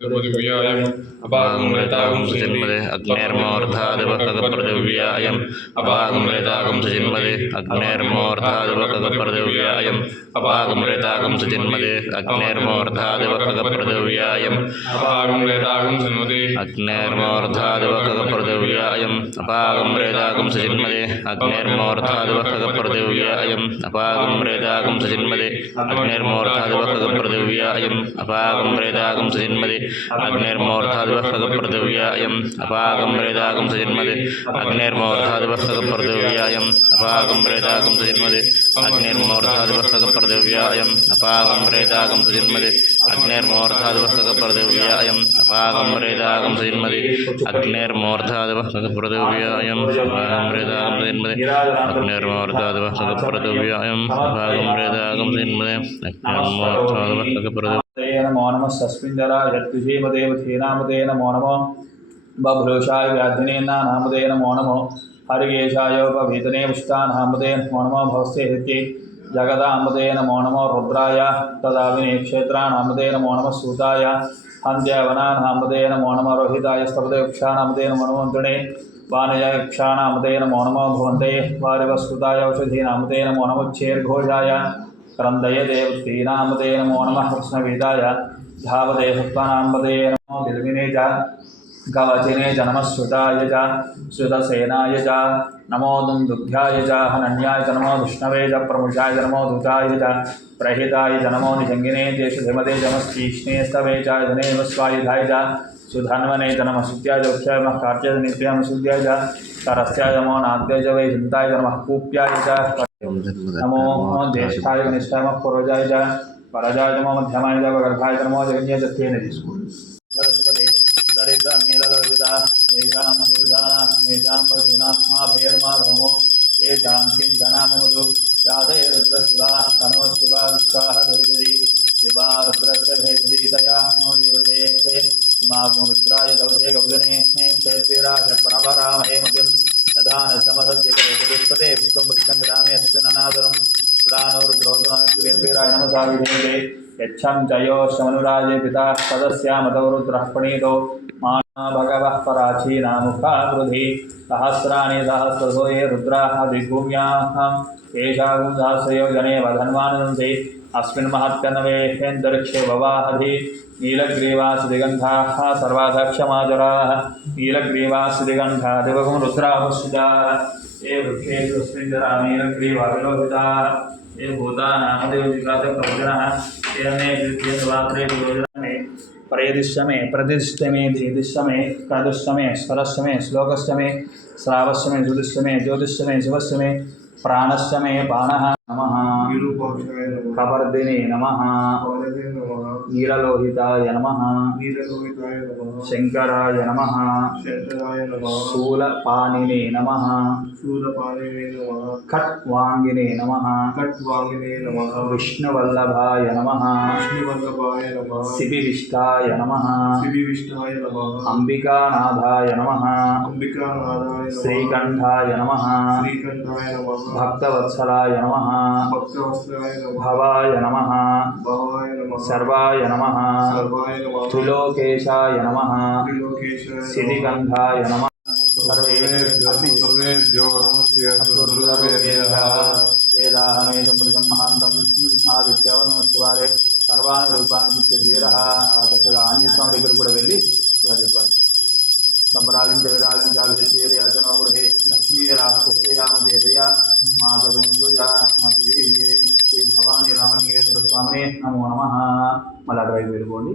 पृथिव्यायम् अपागमृतागं सुजन्मदे अग्नेर्मोर्धादिवकपृथिव्यायम् अपागमृतागं सुजन्मदे अग्नेर्मोर्धादिवकपृथिव्यायम् अपागमृतागं सुजन्मदे अग्नेर्मोर्धादिवकपृथिव्यायम् अपागमृतागं सुजन्मदे अग्नेर्मोर्धादिवकपृथिव्यायम् अपागमृतागं सुजन्मदे अग्नेर्मोर्धादिवकपृथिव्यायम् अपागमृतागं सुजन्मदे अग्नेर्मोर्धादिवकपृथिव्यायम् अपागमृतागं सुजन्मदे अग्नेर्मोर्धादिवकपृथिव्यायम् अपागमृतागं सुजन्मदे अग्नेर्मोर्धादिवकपृथिव्यायम् अपागमृतागं सुजन्मदे अग्नेर्मोर्धादिवकपृथिव्यायम् अपागमृतागं सुजन्मदे अग्नेर्मोर्धादिवकपृथिव्यायम् अपागमृतागं सुजन्मदे अग्नेर्मोर्धादिवकपृथिव्यायम् अपागमृतागं सुजन्मदे अग्नेर्मोर्धादिवकपृथिव्यायम् अपागमृतागं सुजन्मदे अग्नेर्मोर्धादिवकपृथिव्यायम् नमो नमः सस्मिन्दरा यद्विषेमदेवते नामते नमो नमो बभ्रूषाय व्याधिने नामते नमो नमो हरिकेशाय उपवेदने पुष्टा नामते नमो नमो भवस्ते हृत्ये जगदामते नमो नमो रुद्राय तदाविने क्षेत्रा नामते नमो नमः सूताय हन्त्यवना नामते नमो नमो रोहिताय स्तपते वृक्षा नामते नमो नमो तृणे वानय वृक्षा नामते नमो नमो भवन्ते वारिवस्कृताय औषधी नामते नमो नमो चेर्घोषाय क्रंदय देवती नामते नमो नमः कृष्णवेदाय धावते भक्तानामते नमो बिल्विने च कवचिने च नमः श्रुताय च श्रुतसेनाय च नमो दुन्दुभ्याय च हनन्याय च नमो विष्णवे च प्रमुषाय च नमो दूताय च प्रहिताय च नमो निजङ्गिने चेषुधिमते च नमस्तीक्ष्णे स्तवे च धनेव स्वायुधाय च सुधन्वने च नमः सुत्याय च उक्षाय नमः कार्त्याय च नित्याय नमः सुद्याय च तरस्याय नमो नाद्याय च वैजन्ताय च नमः कूप्याय च नमो ज्येष्ठाय कनिष्ठाय नमः पूर्वजाय च परजाय नमो मध्यमाय च गर्भाय च नमो जगन्याय च तेन जिस्कुल दरिद्र नीललोहिता येषां पुरुषा येषां पशूनां मा भैर्मा धर्मो येषां किञ्चनाममधु याते रुद्रशिवा तनो शिवा विश्वाः भेदति शिवा रुद्रस्य भेदति तया नो देवते इमागो रुद्राय दवसे गवदने क्षेत्रीराज प्रवरामहे मतिं दधान समसद्य करेतुष्पते विष्णुं वृक्षं ग्रामे अस्मिन् अनादरं पुराणो रुद्रोद्राय नमसा विधेयते यच्छं जयो शमनुराजे पिता सदस्यामतौ रुद्रः प्रणीतो माना भगवः पराचीनामुखा वृधि सहस्राणि सहस्रशो ये रुद्राः दिग्भूम्याः केशागुं सहस्रयोजने वधन्वानन्दे अस्मिन् महत्यन्नवेहेन्दरिक्षे ववाहधि नीलग्रीवासुदिगन्धाः सर्वाधक्षमाजराः नीलग्रीवासुदिगन्धा दिवगं रुद्रावसुजाः ये वृक्षेषु स्मिन्दरा नीलग्रीवाविलोहिताः ये भूतानामदेवजिगातप्रवचनः ये अन्ये विद्येन्द्रवात्रे विलोचनमे प्रयदिश्यमे प्रतिष्ठमे धीदिश्यमे प्रदुश्यमे स्वरश्यमे श्लोकश्यमे श्रावश्यमे ज्योतिष्यमे ज्योतिष्यमे शिवश्यमे प्राणश्यमे बाणः नमः कवर्दिने नमः नीललोहिताय नमः शंकराय नमः शूलपाणिने नमः खट्वांगिने नमः विष्णुवल्लभाय नमः शिबिविष्टाय नमः अंबिकानाथाय नमः श्रीकंठाय नमः भक्तवत्सलाय नमः भवाय नमः सर्वाय नमः त्रिलोकेशाय नमः सिद्धिगंधाय नमः सर्वेभ्यो वेदाहमेतं पुरुषं महान्तम् आदित्यवर्णमस्तुवारे सर्वाणि रूपाणि चित्तधीरः చక్కగా ఆంజనేయ స్వామి దగ్గర కూడా వెళ్ళి ఇలా చెప్పాలి సంబరాజించ విరాజించాల్చేర్యాచనో గృహే లక్ష్మీరాస్తయామేతయా మాతగుంజుజా శ్రీ భవానీ రామలింగేశ్వర స్వామినే నమో నమః. మళ్ళీ అటువైపు వెళ్ళిపోండి.